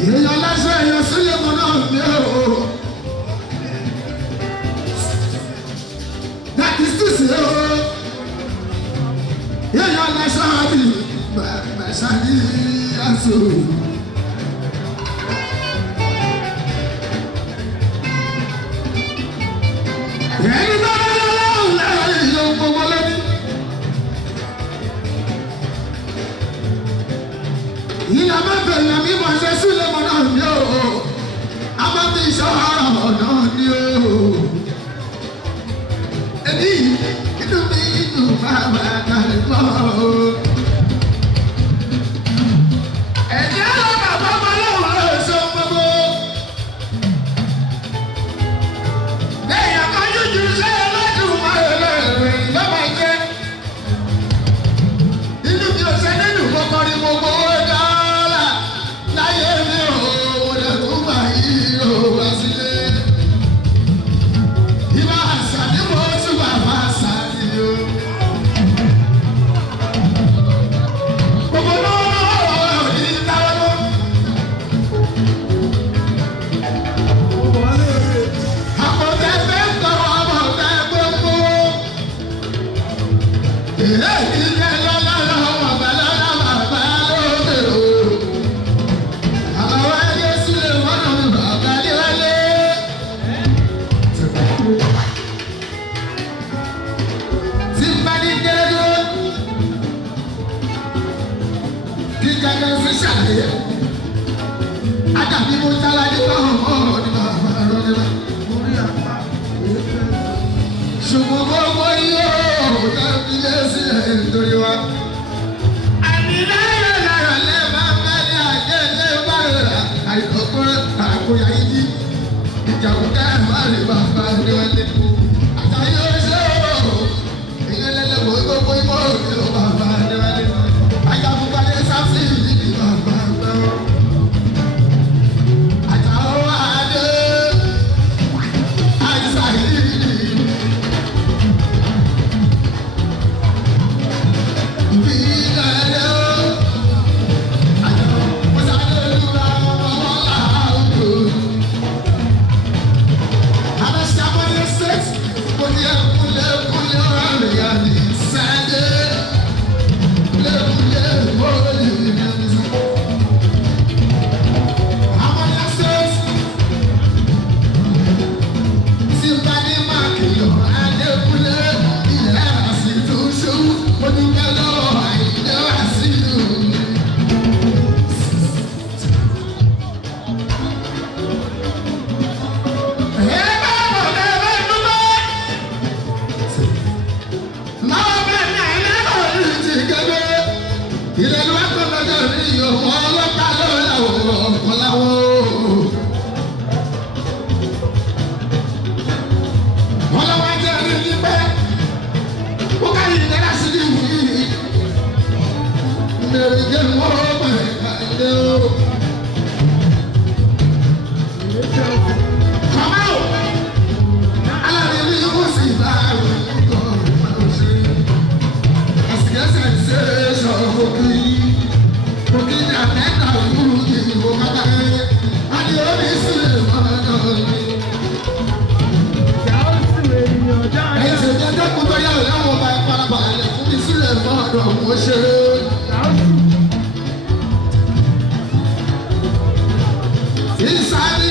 èèyàn lásán èèyàn sílẹ̀ mọ́ náà ní o. Dàkí sísè o. Èèyàn lásán àbí màṣáàdì àṣọ. Ẹni tó bá lọ́wọ́ lẹ́yìn ìyóò gbogbo lẹ́ni. Ìyá máa bẹ̀rẹ̀ mi máa ṣe sílẹ̀ mọ́ náà ní o. A máa fi ìṣọ́ra náà ní o. Èmi inú mi inú bàbá kàlẹ́ mọ́ o. Ẹ̀jẹ̀ lọ bàbá máa lọ́wọ́ ẹ̀ṣọ́ gbogbo. Lẹ́yìn àkájújú ṣe lọ́dún ayẹyẹ ìyá máa jẹ́. Inú mi ò ṣe nínú kọ́kọ́ ní gbogbo ẹ̀dá. Láyé mi ò wọlé tó bá yìí ò wá sílé. Ìbá àṣà ni mo tún bá máa ṣàlì o. Gbogbo náà ní táwọn. Àkọ́tẹ́ fẹ́ tọrọ ọmọ fẹ́ gbogbo. Ìrẹ́ ìdílé lọ́lá lọ́wọ́ bàbá lọ́wọ́ bàbá lóde o. Àwọn ẹyẹ sílẹ̀ wọ́n náà ń bọ̀ ọ̀gádé wálé. Tí n bá ní kéré kíkà kan fi ṣàlàyé. Àdàbí mo sára ní báwọn ọ̀rọ̀ ní bàbá rọ̀ níbẹ̀. Ṣùgbọ́n gbogbo yóò dábí lé sílẹ̀ nítorí wa. Àmì láyọ̀ láyọ̀ lẹ́ máa bá ní àjẹ́ ilé bá rẹ̀ àìkọ́kọ́ àkóyá yìí. Ìjàkùn ká má lè bàbá níwájú. Àtàyè oṣù ìyẹlẹ́lẹ́ kò gbogbo ìmọ̀ òkè ló bàbá níwájú. Àjàkùn balẹ̀ sáfì yìí bàbá gbẹ́rọ. Àjàwọ̀ adé àìsàn yìí. Ìrẹ̀lú ẹ̀kọ́ lọ́jọ́ rí ọmọ ọlọ́pàá lọ́wọ́ ọ̀pọ̀ láwọ́. Wọ́n lọ́wọ́ jẹ́ rí ní pẹ́. Ó káyì ìdára sí ní ìwú yìí. Mèrè jẹ́ wọ́n pẹ̀ káyé o. Kọ̀má o! Aláàrin ní kò sí ìbáàrùn kọ̀ ọ̀pọ̀ sí. Àsìkẹ́sẹ̀ ṣe é sọ̀rọ̀ òkè. Òkè ní àtẹ́ta òkúrú yìí wò kátà ẹ̀. Adé omi sílẹ̀ mọ́tò mi. Ẹ̀yìn ṣèjẹ́ dẹ́kun tó yá ìyáwó ọba ìfarabalẹ̀ fún mi sílẹ̀ mọ́tò mo ṣe. Inside